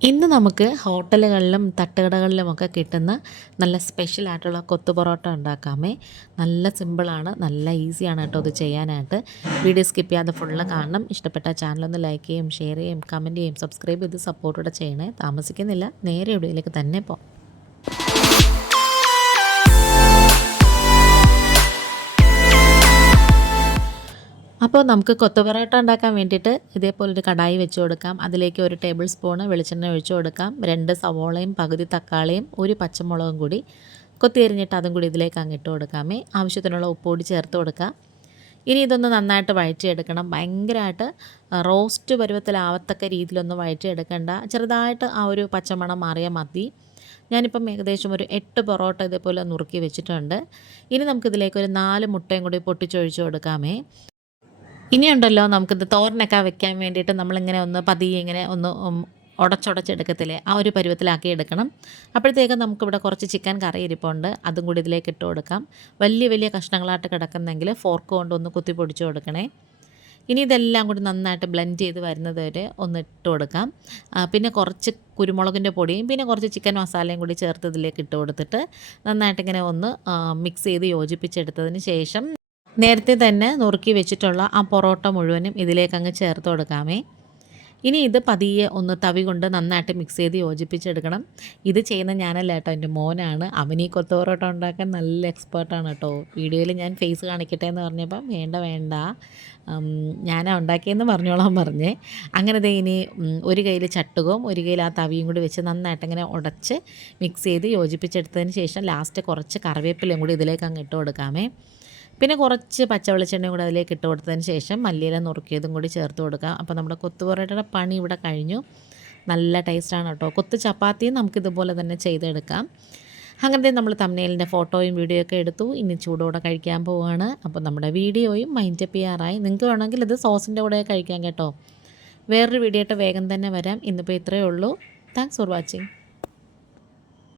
ഇന്ന് നമുക്ക് ഹോട്ടലുകളിലും തട്ടുകടകളിലുമൊക്കെ കിട്ടുന്ന നല്ല സ്പെഷ്യൽ ആയിട്ടുള്ള കൊത്തു പൊറോട്ട ഉണ്ടാക്കാമേ. നല്ല സിമ്പിളാണ്, നല്ല ഈസിയാണ് കേട്ടോ ഇത് ചെയ്യാനായിട്ട്. വീഡിയോ സ്കിപ്പ് ചെയ്യാതെ ഫുള്ള് കാണണം. ഇഷ്ടപ്പെട്ട ചാനലൊന്ന് ലൈക്ക് ചെയ്യും, ഷെയർ ചെയ്യും, കമൻറ്റ് ചെയ്യും, സബ്സ്ക്രൈബ് ചെയ്ത് സപ്പോർട്ടൂടെ ചെയ്യണേ. താമസിക്കുന്നില്ല, നേരെ വീഡിയോയിലേക്ക് തന്നെ പോകാം. അപ്പോൾ നമുക്ക് കൊത്തു പൊറോട്ട ഉണ്ടാക്കാൻ വേണ്ടിയിട്ട് ഇതേപോലൊരു കടായി വെച്ച് കൊടുക്കാം. അതിലേക്ക് 1 ടേബിൾ സ്പൂണ് വെളിച്ചെണ്ണ ഒഴിച്ച് കൊടുക്കാം. 2 സവോളയും പകുതി തക്കാളിയും 1 പച്ചമുളകും കൂടി കൊത്തി അരിഞ്ഞിട്ട് അതും കൂടി ഇതിലേക്ക് അങ്ങിട്ട് കൊടുക്കാമേ. ആവശ്യത്തിനുള്ള ഉപ്പ് കൂടി ചേർത്ത് കൊടുക്കാം. ഇനി ഇതൊന്ന് നന്നായിട്ട് വഴറ്റിയെടുക്കണം. ഭയങ്കരമായിട്ട് റോസ്റ്റ് പരുവത്തിലാവത്തക്ക രീതിയിലൊന്നും വഴറ്റിയെടുക്കണ്ട. ചെറുതായിട്ട് ആ ഒരു പച്ചമണം മാറിയാൽ മതി. ഞാനിപ്പം ഏകദേശം ഒരു 8 പൊറോട്ട ഇതേപോലെ നുറുക്കി വെച്ചിട്ടുണ്ട്. ഇനി നമുക്കിതിലേക്ക് ഒരു 4 മുട്ടയും കൂടി പൊട്ടിച്ചൊഴിച്ച് കൊടുക്കാമേ. ഇനിയുണ്ടല്ലോ നമുക്കിത് തോരനൊക്കെ വെക്കാൻ വേണ്ടിയിട്ട് നമ്മളിങ്ങനെ ഒന്ന് പതിയെ ഇങ്ങനെ ഒന്ന് ഉടച്ചുടച്ചെടുക്കത്തില്ലേ, ആ ഒരു പരുവത്തിലാക്കി എടുക്കണം. അപ്പോഴത്തേക്കും നമുക്കിവിടെ കുറച്ച് ചിക്കൻ കറി ഇരിപ്പുണ്ട്, അതും കൂടി ഇതിലേക്ക് ഇട്ട് കൊടുക്കാം. വലിയ വലിയ കഷ്ണങ്ങളായിട്ട് കിടക്കുന്നെങ്കിൽ ഫോർക്ക് കൊണ്ടൊന്ന് കുത്തി പൊടിച്ച് കൊടുക്കണേ. ഇനി ഇതെല്ലാം കൂടി നന്നായിട്ട് ബ്ലെൻഡ് ചെയ്ത് വരുന്നത് വരെ ഒന്ന് ഇട്ട് കൊടുക്കാം. പിന്നെ കുറച്ച് കുരുമുളകിൻ്റെ പൊടിയും പിന്നെ കുറച്ച് ചിക്കൻ മസാലയും കൂടി ചേർത്ത് ഇതിലേക്ക് ഇട്ട് കൊടുത്തിട്ട് നന്നായിട്ടിങ്ങനെ ഒന്ന് മിക്സ് ചെയ്ത് യോജിപ്പിച്ചെടുത്തതിന് ശേഷം നേരത്തെ തന്നെ നുറുക്കി വെച്ചിട്ടുള്ള ആ പൊറോട്ട മുഴുവനും ഇതിലേക്ക് അങ്ങ് ചേർത്ത് കൊടുക്കാമേ. ഇനി ഇത് പതിയെ ഒന്ന് തവി കൊണ്ട് നന്നായിട്ട് മിക്സ് ചെയ്ത് യോജിപ്പിച്ചെടുക്കണം. ഇത് ചെയ്യുന്ന ഞാനല്ല കേട്ടോ, എൻ്റെ മോനാണ്. അവനീ കൊത്തു പൊറോട്ട ഉണ്ടാക്കാൻ നല്ല എക്സ്പേർട്ടാണ് കേട്ടോ. വീഡിയോയിൽ ഞാൻ ഫേസ് കാണിക്കട്ടെ എന്ന് പറഞ്ഞപ്പം വേണ്ട ഞാനാ ഉണ്ടാക്കിയെന്ന് പറഞ്ഞോളാൻ പറഞ്ഞേ. അങ്ങനെ ദേ ഇനി ഒരു കയ്യിൽ ചട്ടുകവും ഒരു കയ്യിൽ ആ തവിയും കൂടി വെച്ച് നന്നായിട്ട് ഇങ്ങനെ ഉടച്ച് മിക്സ് ചെയ്ത് യോജിപ്പിച്ചെടുത്തതിന് ശേഷം ലാസ്റ്റ് കുറച്ച് കറിവേപ്പിലയും കൂടി ഇതിലേക്ക് അങ്ങ് ഇട്ട് കൊടുക്കാമേ. പിന്നെ കുറച്ച് പച്ച വെളിച്ചെണ്ണയും കൂടി അതിലേക്ക് ഇട്ട് കൊടുത്തതിന് ശേഷം മല്ലിയില നുറുക്കിയതും കൂടി ചേർത്ത് കൊടുക്കാം. അപ്പോൾ നമ്മുടെ കൊത്തു പൊറോട്ടയുടെ പണി ഇവിടെ കഴിഞ്ഞു. നല്ല ടേസ്റ്റാണ് കേട്ടോ. കൊത്തു ചപ്പാത്തിയും നമുക്കിതുപോലെ തന്നെ ചെയ്തെടുക്കാം. അങ്ങനത്തെ നമ്മൾ തംബ്നെയിലിൻ്റെ ഫോട്ടോയും വീഡിയോ ഒക്കെ എടുത്തു. ഇനി ചൂടോടെ കഴിക്കാൻ പോവുകയാണ്. അപ്പോൾ നമ്മുടെ വീഡിയോയും മൈൻഡപ്പ് ചെയ്യാറായി. നിങ്ങൾക്ക് വേണമെങ്കിൽ ഇത് സോസിൻ്റെ കൂടെ കഴിക്കാം കേട്ടോ. വേറൊരു വീഡിയോ ആയിട്ട് വേഗം തന്നെ വരാം. ഇന്നിപ്പോൾ ഇത്രയേ ഉള്ളൂ. Thanks for watching.